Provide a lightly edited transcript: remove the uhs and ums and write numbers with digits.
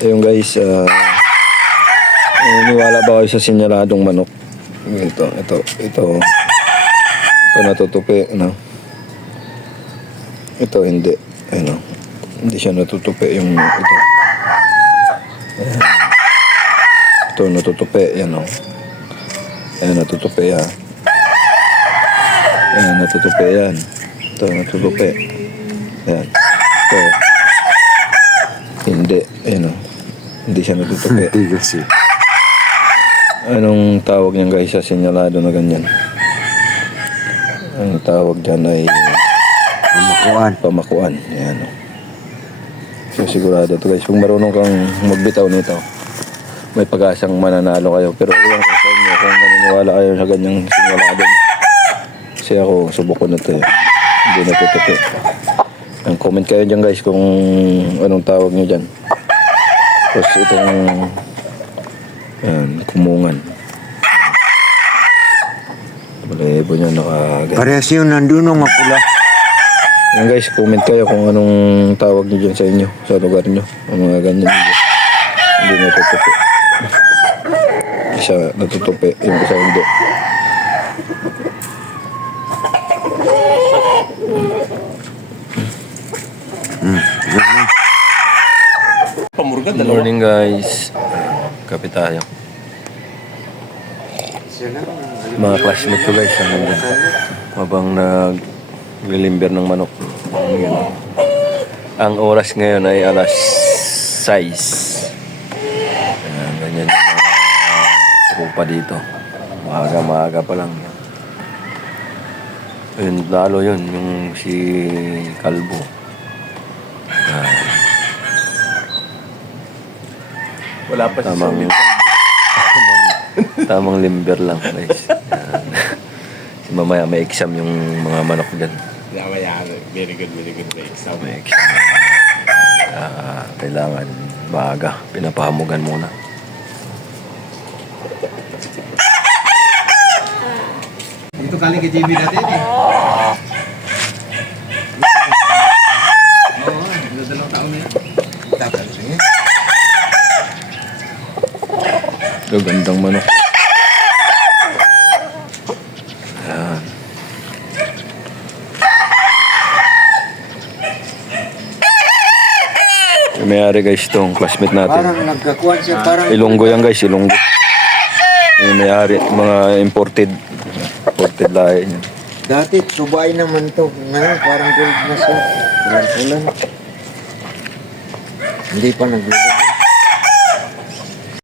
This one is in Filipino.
Ayun guys, niwala ba kayo sa sinyaladong manok? Ito natutupi, no? Ito hindi, ano? Hindi siya natutupi yung ito. Ayan. Ito natutupi, yan o. Ayan, natutupi yan. Ayan, natutupi yan. Ito, natutupi. Ayan. Ito. Hindi, ayan o. Hindi siya natutupi. Anong tawag niyan guys sa sinyalado na ganyan? Ang tawag dyan ay pamakuan. Ayan o. So sigurado to guys, kung marunong kang magbitaw nito, may pag-asang mananalo kayo. Pero iwan ko sa inyo kung naniniwala kayo sa ganyang sinyalado. Kasi ako, subok ko na ito. Hindi natutupi. Ang comment kayo dyan guys kung anong tawag nyo dyan. Tapos itong kumungan. Malebo niya nakaganyan. Parehas yun, nandun ang mapula. Yan guys, comment kayo kung anong tawag nyo dyan sa inyo, sa lugar nyo. Ang mga ganyan nyo. Hindi natutupi. Isa natutupi, yung isa hindi. Good morning guys. Kape tayo. Mga classmates ko guys, habang naglilimber ng manok. Ang oras ngayon ay alas 6. Ganyan yung mga trupa dito. Maaga pa lang. Ayun, lalo yun, yung si Kalbo. Wala pa Tamang limber lang guys. Si mamaya may exam yung mga manok dyan. Very good may exam. May exam. Kailangan maaga. Pinapahamugan muna. Dito kaling kay JB natin eh. Oo, dalawang taon na yan. Ito, gandang manok. Ayan. May-ari guys itong classmate natin. Parang nagkakuhan siya, parang... Ilonggo yan guys, Ilonggo. May-ari, mga imported lahi niya. Dati, subay naman to. Ngayon, parang gold na siya. Ulan-ulan. Hindi pa naglulog.